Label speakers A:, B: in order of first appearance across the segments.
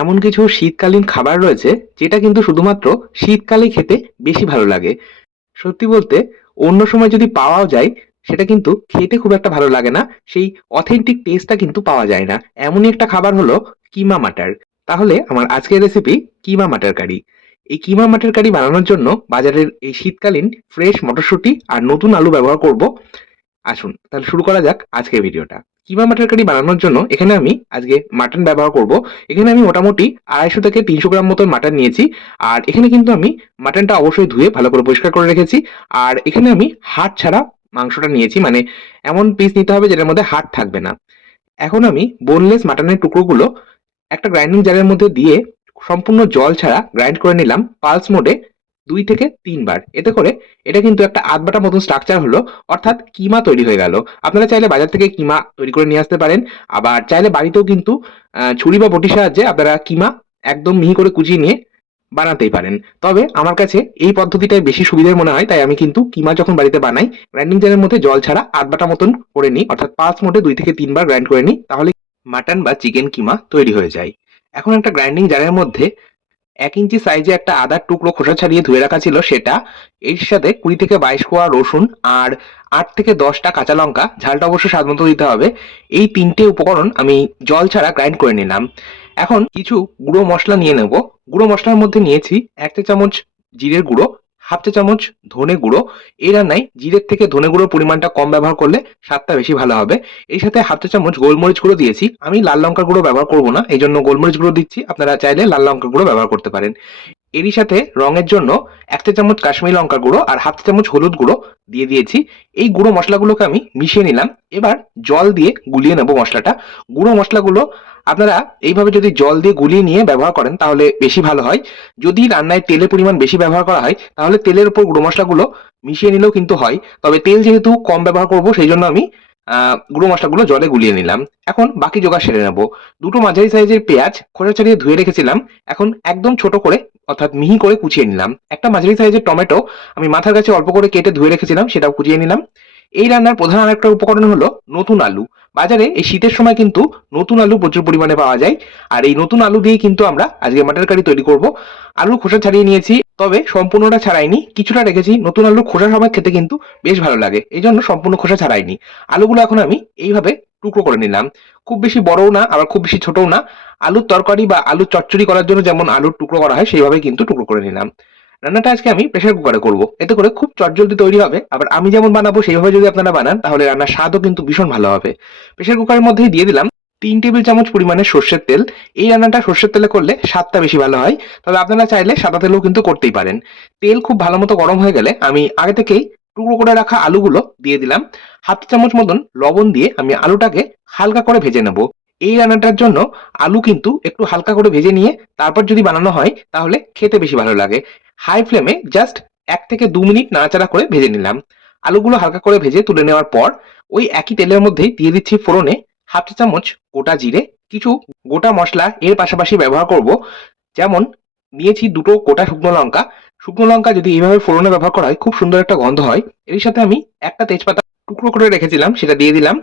A: এমন কিছু শীতকালীন খাবার রয়েছে যেটা কিন্তু শুধুমাত্র শীতকালে খেতে বেশি ভালো লাগে। সত্যি বলতে, অন্য সময় যদি পাওয়াও যায়, সেটা কিন্তু খেতে খুব একটা ভালো লাগে না। সেই অথেন্টিক টেস্টটা কিন্তু পাওয়া যায় না। এমনই একটা খাবার হলো কিমা মাটার। তাহলে আমার আজকের রেসিপি কিমা মাটার কারি। এই কিমা মাটার কারি বানানোর জন্য বাজারের এই শীতকালীন ফ্রেশ মটরশুঁটি আর নতুন আলু ব্যবহার করব। আসুন, তাহলে শুরু করা যাক আজকের ভিডিওটা কিমা মাটার কারি বানানোর জন্য এখানে আমি আজকে মাটন ব্যবহার করব। এখানে আমি মোটামুটি আড়াইশো থেকে তিনশো গ্রাম মতন মাটন নিয়েছি। আর এখানে কিন্তু আমি মাটনটা অবশ্যই ধুয়ে ভালো করে পরিষ্কার করে রেখেছি। আর এখানে আমি হাট ছাড়া মাংসটা নিয়েছি। মানে এমন পিস নিতে হবে যেটার মধ্যে হাড় থাকবে না। এখন আমি বোনলেস মাটনের টুকরোগুলো একটা গ্রাইন্ডিং জারের মধ্যে দিয়ে সম্পূর্ণ জল ছাড়া গ্রাইন্ড করে নিলাম। পালস মোডে দুই থেকে তিনবার। এতে করে এটা কিন্তু একটা আধবাটা মতন স্ট্রাকচার হলো, অর্থাৎ কিমা তৈরি হয়ে গেল। আপনারা চাইলে বাজার থেকে কিমা তৈরি করে নিয়ে আসতে পারেন। আবার চাইলে বাড়িতেও কিন্তু ছুরি বা বটির সাহায্যে আপনারা কিমা একদম মিহি করে কুচিয়ে নিয়ে বানাতেই পারেন। তবে আমার কাছে এই পদ্ধতিটাই বেশি সুবিধার মনে হয়, তাই আমি কিন্তু কিমা যখন বাড়িতে বানাই গ্রাইন্ডিং জারের মধ্যে জল ছাড়া আধবাটা মতন করে নিই, অর্থাৎ পাঁচ মোটে দুই থেকে তিনবার গ্রাইন্ড করে নিই, তাহলে মাটন বা চিকেন কিমা তৈরি হয়ে যায়। এখন একটা গ্রাইন্ডিং জারের মধ্যে এক ইঞ্চি সাইজে একটা আদার টুকরো খোসা ছাড়িয়ে ধুয়ে রাখা ছিল সেটা। এর সাথে কুড়ি থেকে বাইশ কোয়া রসুন আর আট থেকে দশটা কাঁচা লঙ্কা। ঝালটা অবশ্যই স্বাদ মতো দিতে হবে। এই তিনটে উপকরণ আমি জল ছাড়া গ্রাইন্ড করে নিলাম। এখন কিছু গুঁড়ো মশলা নিয়ে নেব। গুঁড়ো মশলার মধ্যে নিয়েছি এক চামচ জিরের গুঁড়ো হাফ চা চামচ ধনে গুঁড়ো। এই রান্নায় জিরের থেকে ধনে গুঁড়োর পরিমাণটা কম ব্যবহার করলে স্বাদটা বেশি ভালো হবে। এই সাথে হাফ চা চামচ গোলমরিচ গুঁড়ো দিয়েছি। আমি লাল লঙ্কার গুঁড়ো ব্যবহার করব না, এই জন্য গোলমরিচ গুঁড়ো দিচ্ছি। আপনারা চাইলে লাল লঙ্কার গুঁড়ো ব্যবহার করতে পারেন। এরই সাথে রঙের জন্য এক চা চামচ কাশ্মীরি লঙ্কার গুঁড়ো আর হাফ চা চামচ হলুদ গুঁড়ো দিয়ে দিয়েছি। এই গুঁড়ো মশলাগুলোকে আমি মিশিয়ে নিলাম। এবার জল দিয়ে গুলিয়ে নেব মশলাটা। গুঁড়ো মশলাগুলো আপনারা এইভাবে যদি জল দিয়ে গুলিয়ে নিয়ে ব্যবহার করেন, তাহলে বেশি ভালো হয়। যদি রান্নায় তেলের পরিমাণ বেশি ব্যবহার করা হয়, তাহলে তেলের উপর গুঁড়ো মশলাগুলো মিশিয়ে নিলেও কিন্তু হয়। তবে তেল যেহেতু কম ব্যবহার করব, সেই জন্য আমি গুঁড়ো মশলাগুলো জলে গুলিয়ে নিলাম। এখন বাকি জোগাড় সেরে নেব। দুটো মাঝারি সাইজের পেঁয়াজ খোসা ছাড়িয়ে ধুয়ে রেখেছিলাম। এখন একদম ছোট করে, অর্থাৎ মিহি করে কুচিয়ে নিলাম। একটা মাঝারি সাইজের টমেটো আমি মাথার কাছে অল্প করে কেটে ধুয়ে রেখেছিলাম, সেটাও কুচিয়ে নিলাম। এই রান্নার প্রধান আরেকটা উপকরণ হলো নতুন আলু। বাজারে এই শীতের সময় কিন্তু নতুন আলু প্রচুর পরিমাণে পাওয়া যায়। আর এই নতুন আলু দিয়ে কিন্তু আমরা আজকে মাটার কারি তৈরি করব। আলুর খোসা ছাড়িয়ে নিয়েছি, তবে সম্পূর্ণটা ছাড়াইনি। কিছুটা রেখেছি। নতুন আলুর খোসা সময় খেতে কিন্তু বেশ ভালো লাগে। এই জন্য সম্পূর্ণ খোসা ছাড়াইনি। আলুগুলো এখন আমি এইভাবে টুকরো করে নিলাম। খুব বেশি বড়ও না, আবার খুব বেশি ছোটও না। আলুর তরকারি বা আলুর চচ্চড়ি করার জন্য যেমন আলুর টুকরো করা হয় সেইভাবে কিন্তু টুকরো করে নিলাম। রান্নাটা আজকে আমি প্রেসার কুকারে করব। এতে করে খুব চটজলদি তৈরি হবে। আবার আমি যেমন বানাবো, সেইভাবে যদি আপনারা বানান, তাহলে রান্নার স্বাদও কিন্তু ভীষণ ভালো হবে। প্রেসার কুকারের মধ্যেই দিয়ে দিলাম তিন টেবিল চামচ পরিমাণে সর্ষের তেল। এই রান্নাটা সর্ষের তেলে করলে স্বাদটা বেশি ভালো হয়। তবে আপনারা চাইলে সাদা তেলেও কিন্তু করতেই পারেন। তেল খুব ভালো মতো গরম হয়ে গেলে আমি আগে থেকেই টুকরো করে রাখা আলুগুলো দিয়ে দিলাম। হাফ চামচ মতন লবণ দিয়ে আমি আলুটাকে হালকা করে ভেজে নেব। এই রান্নাটার জন্য আলু কিন্তু একটু হালকা করে ভেজে নিয়ে তারপর যদি বানানো হয়, তাহলে খেতে বেশি ভালো লাগে। হাই ফ্লেমে জাস্ট এক থেকে দু মিনিট নাড়াচাড়া করে ভেজে নিলাম। আলুগুলো হালকা করে ভেজে তুলে নেওয়ার পর ওই একই তেলের মধ্যেই দিয়ে দিচ্ছি ফোড়নে হাফ চা চামচ গোটা জিরে, কিছু গোটা মশলা এর পাশাপাশি ব্যবহার করব। যেমন নিয়েছি দুটো গোটা শুকনো লঙ্কা। শুকনো লঙ্কা যদি এইভাবে ফোড়নে ব্যবহার করা হয়, খুব সুন্দর একটা গন্ধ হয়। এর সাথে আমি একটা তেজপাতা টুকরো করে রেখেছিলাম, সেটা দিয়ে দিলাম।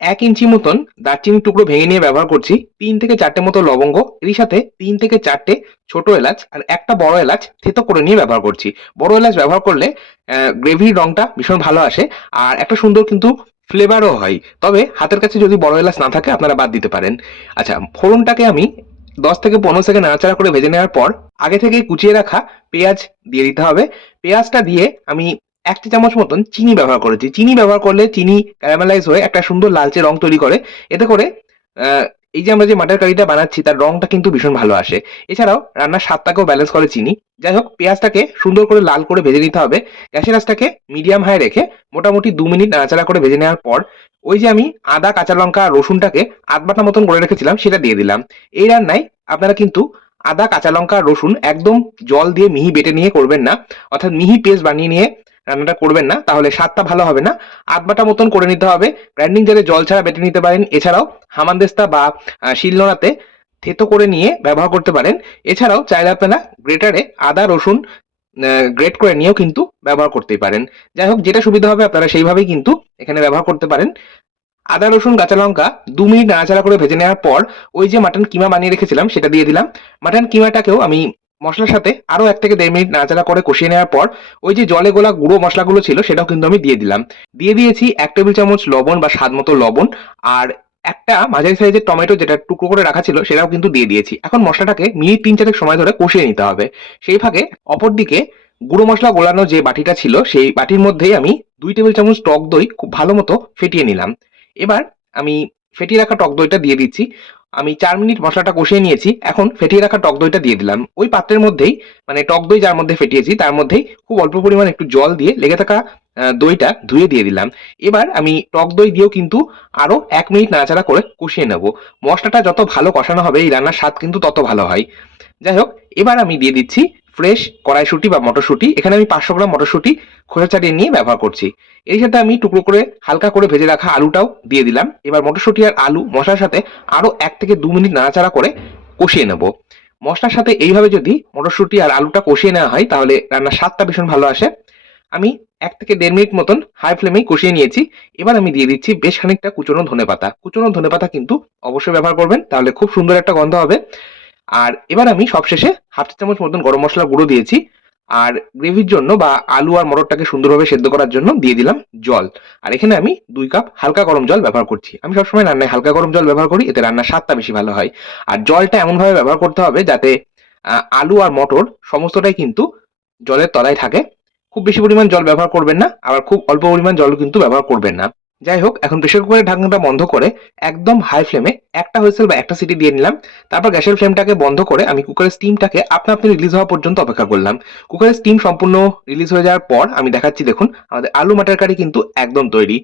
A: এক ইঞ্চি মতন দারচিনির টুকরো ভেঙে নিয়ে ব্যবহার করছি। তিন থেকে চারটে মতো লবঙ্গ এর সাথে তিন থেকে চারটে ছোট এলাচ আর একটা বড় এলাচ থেতো করে নিয়ে ব্যবহার করছি। বড় এলাচ ব্যবহার করলে গ্রেভির রংটা ভীষণ ভালো আসে আর একটা সুন্দর কিন্তু ফ্লেভারও হয়। তবে হাতের কাছে যদি বড় এলাচ না থাকে, আপনারা বাদ দিতে পারেন। আচ্ছা ফোড়নটাকে আমি দশ থেকে পনেরো সেকেন্ড নাড়াচাড়া করে ভেজে নেওয়ার পর আগে থেকে কুচিয়ে রাখা পেঁয়াজ দিয়ে দিতে হবে। পেঁয়াজটা দিয়ে আমি এক চা চামচ মতন চিনি ব্যবহার করেছি। চিনি ব্যবহার করলে চিনি ক্যারামেলাইজ হয়ে একটা সুন্দর লালচে রং তৈরি করে। এতে করে এই যে আমরা যে মাটার কারিটা বানাচ্ছি, তার রংটা কিন্তু ভীষণ ভালো আসে। এছাড়াও রান্নার স্বাদটাকেও ব্যালেন্স করে চিনি। যাই হোক, পেঁয়াজটাকে সুন্দর করে লাল করে ভেজে নিতে হবে। গ্যাসের আঁচটাকে মিডিয়াম হাই রেখে মোটামুটি দু মিনিট নাড়াচাড়া করে ভেজে নেওয়ার পর, ওই যে আমি আদা, কাঁচা লঙ্কা, রসুনটাকে আধ বাটা মতন করে রেখেছিলাম, সেটা দিয়ে দিলাম। এই রান্নায় আপনারা কিন্তু আদা, কাঁচা লঙ্কা, রসুন একদম জল দিয়ে মিহি বেটে নিয়ে করবেন না। অর্থাৎ মিহি পেস্ট বানিয়ে নিয়ে রান্নাটা করবেন না, তাহলে স্বাদটা ভালো হবে না। আধ বাটা মতন করে নিতে হবে। গ্রাইন্ডিং জারে জল ছাড়া বেটে নিতে পারেন। এছাড়াও হামানদেস্তা বা শিলনোড়াতে থেতো করে নিয়ে ব্যবহার করতে পারেন। এছাড়াও চাইলে আপনারা গ্রেটারে আদা, রসুন গ্রেট করে নিয়েও কিন্তু ব্যবহার করতেই পারেন। যাই হোক, যেটা সুবিধা হবে আপনারা সেইভাবেই কিন্তু এখানে ব্যবহার করতে পারেন। আদা, রসুন, কাঁচা লঙ্কা দু মিনিট নাড়াচাড়া করে ভেজে নেওয়ার পর ওই যে মাটন কিমা বানিয়ে রেখেছিলাম, সেটা দিয়ে দিলাম। মাটন কিমাটাকেও আমি মশলার সাথে আরও এক থেকে দেড় মিনিট নাড়াচাড়া করে কষিয়ে নেওয়ার পর ওই যে জলে গোলা গুঁড়ো মশলাগুলো ছিল সেটাও কিন্তু আমি দিয়ে দিলাম। দিয়ে দিয়েছি এক টেবিল চামচ লবণ বা স্বাদ মতো লবণ আর একটা মাঝারি সাইজের টমেটো যেটা টুকরো করে রাখা ছিল সেটাও কিন্তু দিয়ে দিয়েছি। এখন মশলাটাকে মিনিট তিন চারেক সময় ধরে কষিয়ে নিতে হবে। সেই ফাঁকে অপরদিকে গুঁড়ো মশলা গোলানো যে বাটিটা ছিল সেই বাটির মধ্যেই আমি দুই টেবিল চামচ টক দই খুব ভালো মতো ফেটিয়ে নিলাম। এবার আমি ফেটিয়ে রাখা টক দইটা দিয়ে দিচ্ছি। আমি চার মিনিট মশলাটা কষিয়ে নিয়েছি, এখন ফেটিয়ে রাখা টক দইটা দিয়ে দিলাম। ওই পাত্রের মধ্যেই মানে টক দই যার মধ্যে ফেটিয়েছি, তার মধ্যেই খুব অল্প পরিমাণ একটু জল দিয়ে লেগে থাকা দইটা ধুয়ে দিয়ে দিলাম। এবার আমি টক দই দিয়েও কিন্তু আরও এক মিনিট নাড়াচাড়া করে কষিয়ে নেব। মশলাটা যত ভালো কষানো হবে, এই রান্নার স্বাদ কিন্তু তত ভালো হয়। যাই হোক, এবার আমি দিয়ে দিচ্ছি ফ্রেশ কড়াইশুটি বা মটরশুঁটি। এখানে আমি পাঁচশো গ্রাম মটরশুঁটি খোসা ছাড়িয়ে নিয়ে ব্যবহার করছি। এর সাথে আমি টুকরো করে হালকা করে ভেজে রাখা আলুটাও দিয়ে দিলাম। এবার মটরশুঁটি আর আলু মশলার সাথে আরও এক থেকে দু মিনিট নাড়াচাড়া করে কষিয়ে নেব। মশলার সাথে এইভাবে যদি মটরশুঁটি আর আলুটা কষিয়ে নেওয়া হয়, তাহলে রান্নার স্বাদটা ভীষণ ভালো আসে। আমি এক থেকে দেড় মিনিট মতন হাই ফ্লেমেই কষিয়ে নিয়েছি। এবার আমি দিয়ে দিচ্ছি বেশ খানিকটা কুচনো ধনেপাতা। কুচনো ধনেপাতা কিন্তু অবশ্যই ব্যবহার করবেন, তাহলে খুব সুন্দর একটা গন্ধ হবে। আর এবার আমি সবশেষে হাফ চা চামচ মতন গরম মশলা গুঁড়ো দিয়েছি। আর গ্রেভির জন্য বা আলু আর মটরটাকে সুন্দরভাবে সেদ্ধ করার জন্য দিয়ে দিলাম জল। আর এখানে আমি দুই কাপ হালকা গরম জল ব্যবহার করছি। আমি সবসময় রান্নায় হালকা গরম জল ব্যবহার করি, এতে রান্নার স্বাদটা বেশি ভালো হয়। আর জলটা এমনভাবে ব্যবহার করতে হবে যাতে আলু আর মটর সমস্তটাই কিন্তু জলের তলায় থাকে। খুব বেশি পরিমাণ জল ব্যবহার করবেন না, আবার খুব অল্প পরিমাণ জল কিন্তু ব্যবহার করবেন না। যাই হোক, এখন প্রেশার কুকারের ঢাকনাটা বন্ধ করে একদম হাই ফ্লেমে একটা হুইসেল বা একটা সিটি দিয়ে নিলাম। তারপর গ্যাসের ফ্লেমটাকে বন্ধ করে আমি কুকারের স্টিমটাকে আপনা আপনি রিলিজ হওয়া পর্যন্ত অপেক্ষা করলাম। কুকারের স্টিম সম্পূর্ণ রিলিজ হয়ে যাওয়ার পর আমি দেখাচ্ছি, দেখুন, আমাদের আলু মাটার কারি কিন্তু একদম তৈরি।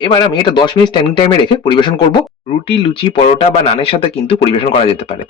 A: এবার আমি এটা দশ মিনিট স্ট্যান্ডিং টাইমে রেখে পরিবেশন করব। রুটি, লুচি, পরোটা বা নানের সাথে কিন্তু পরিবেশন করা যেতে পারে।